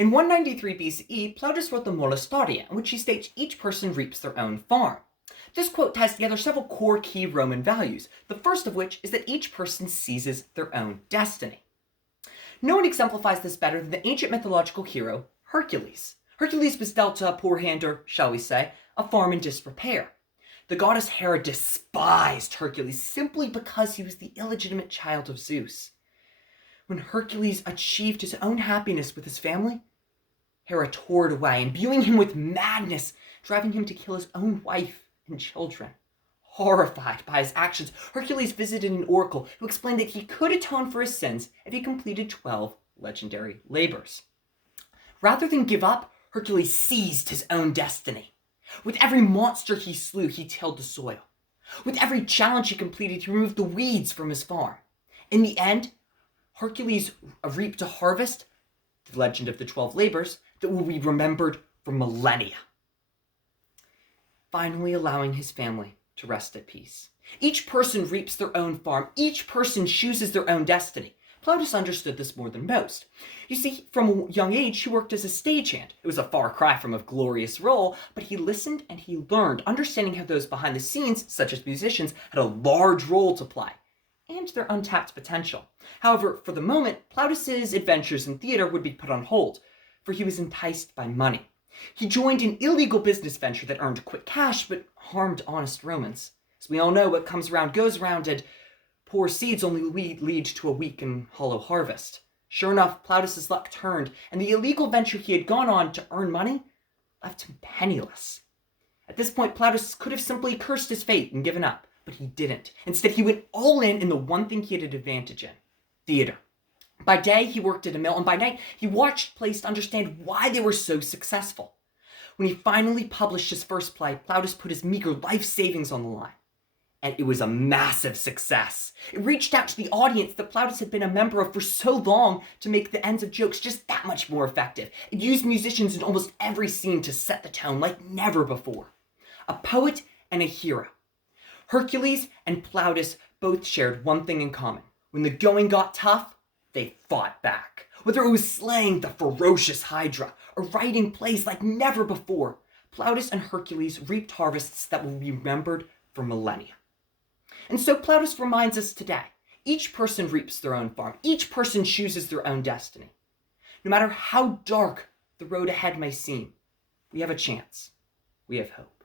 In 193 BCE, Plautus wrote the Molestaria, in which he states each person reaps their own farm. This quote ties together several core key Roman values, the first of which is that each person seizes their own destiny. No one exemplifies this better than the ancient mythological hero Hercules. Hercules was dealt a poor hand, or shall we say, a farm in disrepair. The goddess Hera despised Hercules simply because he was the illegitimate child of Zeus. When Hercules achieved his own happiness with his family, Hera tore it away, imbuing him with madness, driving him to kill his own wife and children. Horrified by his actions, Hercules visited an oracle who explained that he could atone for his sins if he completed 12 legendary labors. Rather than give up, Hercules seized his own destiny. With every monster he slew, he tilled the soil. With every challenge he completed, he removed the weeds from his farm. In the end, Hercules reaped a harvest, the legend of the 12 labors, that will be remembered for millennia, finally allowing his family to rest at peace. Each person reaps their own farm. Each person chooses their own destiny. Plautus understood this more than most. You see, from a young age, he worked as a stagehand. It was a far cry from a glorious role, but he listened and he learned, understanding how those behind the scenes, such as musicians, had a large role to play, and their untapped potential. However, for the moment, Plautus's adventures in theater would be put on hold, for he was enticed by money. He joined an illegal business venture that earned quick cash, but harmed honest Romans. As we all know, what comes around goes around, and poor seeds only lead to a weak and hollow harvest. Sure enough, Plautus's luck turned, and the illegal venture he had gone on to earn money left him penniless. At this point, Plautus could have simply cursed his fate and given up, but he didn't. Instead, he went all in the one thing he had an advantage in: theater. By day, he worked at a mill, and by night, he watched plays to understand why they were so successful. When he finally published his first play, Plautus put his meager life savings on the line. And it was a massive success. It reached out to the audience that Plautus had been a member of for so long to make the ends of jokes just that much more effective. It used musicians in almost every scene to set the tone like never before. A poet and a hero. Hercules and Plautus both shared one thing in common. When the going got tough, they fought back. Whether it was slaying the ferocious Hydra or writing plays like never before, Plautus and Hercules reaped harvests that will be remembered for millennia. And so Plautus reminds us today, each person reaps their own farm. Each person chooses their own destiny. No matter how dark the road ahead may seem, we have a chance. We have hope.